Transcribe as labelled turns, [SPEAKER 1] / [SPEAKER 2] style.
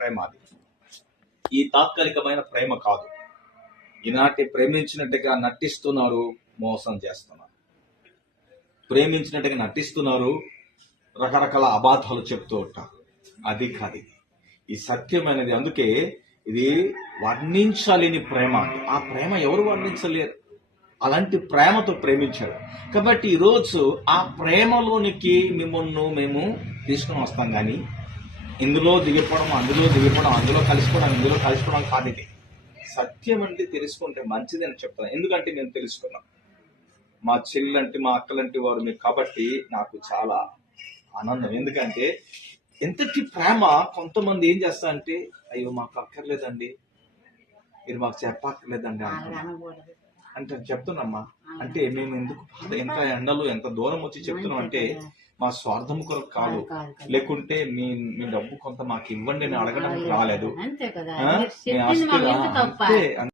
[SPEAKER 1] ప్రేమ అది ఈ తాత్కాలికమైన ప్రేమ కాదు. ఈనాటి ప్రేమించినట్టుగా నటిస్తున్నారు మోసం చేస్తున్నారు. ప్రేమించినట్టుగా నటిస్తున్నారు రకరకాల అబాధాలు చెప్తూ ఉంటారు. అది కాదు ఇది. ఈ సత్యమైనది అందుకే ఇది వర్ణించలేని ప్రేమ. ఆ ప్రేమ ఎవరు వర్ణించలేరు? అలాంటి ప్రేమతో ప్రేమించారు కాబట్టి ఈరోజు ఆ ప్రేమలోనికి మిమ్మల్ని మేము తీసుకుని వస్తాం. కానీ ఇందులో దిగిపోవడం అందులో దిగిపోవడం అందులో కలిసిపోవడం ఇందులో కలిసిపోవడం కాదు ఇది. సత్యం అంటే తెలుసుకుంటే మంచిది అని చెప్తాను ఎందుకంటే నేను తెలుసుకున్నాను మా చెల్లంటి మా అక్కలంటి వారు మీకు కాబట్టి నాకు చాలా ఆనందం. ఎందుకంటే ఎంతటి ప్రేమ కొంతమంది ఏం చేస్తా అంటే అయ్యో మాకు అక్కర్లేదండి. మీరు మాకు చెప్పక్కర్లేదండి అంటే చెప్తున్నామ్మా అంటే మేము ఎందుకు ఎంత ఎండలు ఎంత దూరం వచ్చి చెప్తున్నాం అంటే మా స్వార్థం కొరకు కాదు. లేకుంటే మీ మీ డబ్బు కొంత మాకు ఇవ్వండి అని అడగడానికి రాలేదు. అంతే.